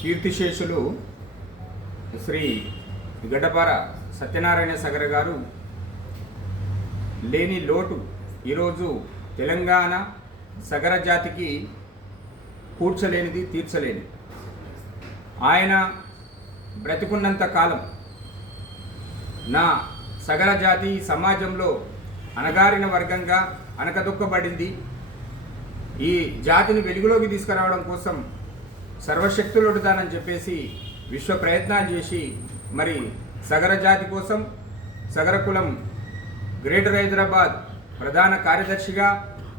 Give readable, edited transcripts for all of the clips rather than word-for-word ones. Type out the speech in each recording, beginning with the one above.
కీర్తిశేషులు శ్రీ గడ్డపార సత్యనారాయణ సగర గారు లేని లోటు ఈరోజు తెలంగాణ సగర జాతికి కూర్చలేనిది, తీర్చలేనిది. ఆయన బ్రతికున్నంత కాలం నా సగర జాతి సమాజంలో అణగారిన వర్గంగా అణకదొక్కబడింది. ఈ జాతిని వెలుగులోకి తీసుకురావడం కోసం సర్వశక్తులొడుతానని చెప్పేసి విశ్వ ప్రయత్నాలు చేసి మరి సగర జాతి కోసం సగర కులం గ్రేటర్ హైదరాబాద్ ప్రధాన కార్యదర్శిగా,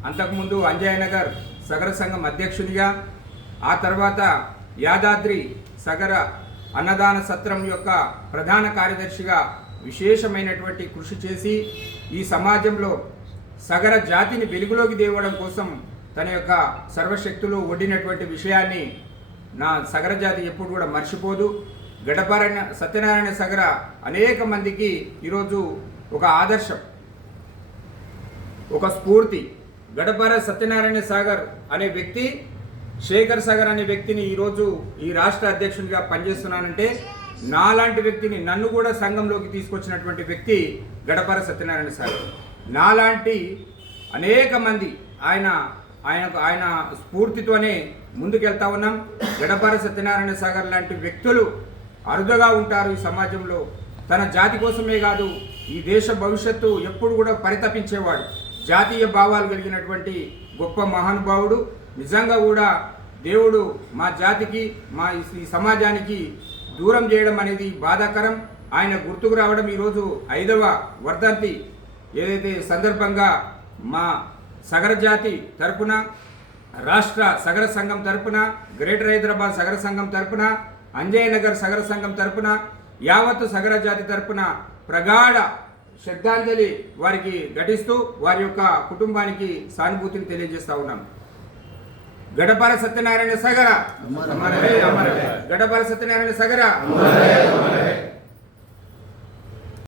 అంతకుముందు అంజయ్యనగర్ సగర సంఘం అధ్యక్షునిగా, ఆ తర్వాత యాదాద్రి సగర అన్నదాన సత్రం యొక్క ప్రధాన కార్యదర్శిగా విశేషమైనటువంటి కృషి చేసి ఈ సమాజంలో సగర జాతిని వెలుగులోకి తేవడం కోసం తన యొక్క సర్వశక్తులు ఒడ్డినటువంటి విషయాన్ని నా సగర జాతి ఎప్పుడు కూడా మర్చిపోదు. గడ్డపార సత్యనారాయణ సగర అనేక మందికి ఈరోజు ఒక ఆదర్శం, ఒక స్ఫూర్తి. గడ్డపార సత్యనారాయణ సాగర్ అనే వ్యక్తి, శేఖర్ సాగర్ అనే వ్యక్తిని ఈరోజు ఈ రాష్ట్ర అధ్యక్షునిగా పనిచేస్తున్నానంటే నాలాంటి వ్యక్తిని, నన్ను కూడా సంఘంలోకి తీసుకొచ్చినటువంటి వ్యక్తి గడ్డపార సత్యనారాయణ సాగర్. నాలాంటి అనేక మంది ఆయన స్ఫూర్తితోనే ముందుకెళ్తా ఉన్నాం. గడ్డపార సత్యనారాయణ సాగర్ లాంటి వ్యక్తులు అరుదుగా ఉంటారు ఈ సమాజంలో. తన జాతి కోసమే కాదు, ఈ దేశ భవిష్యత్తు ఎప్పుడు కూడా పరితపించేవాడు. జాతీయ భావాలు కలిగినటువంటి గొప్ప మహానుభావుడు. నిజంగా కూడా దేవుడు మా జాతికి, మా ఈ సమాజానికి దూరం చేయడం అనేది బాధాకరం. ఆయన గుర్తుకు రావడం ఈరోజు 5వ వర్ధంతి ఏదైతే సందర్భంగా మా సగర జాతి తరపున, రాష్ట్ర సగర సంఘం తరపున, గ్రేటర్ హైదరాబాద్ సగర సంఘం తరపున, అంజయ్యనగర్ సగర సంఘం తరపున, యావత్తు సగర జాతి తరపున ప్రగాఢ శ్రద్ధాంజలి వారికి ఘటిస్తూ వారి యొక్క కుటుంబానికి సానుభూతిని తెలియజేస్తా ఉన్నాం. గడ్డపార సత్యనారాయణ సగర, గడ్డపార సత్యనారాయణ సగర.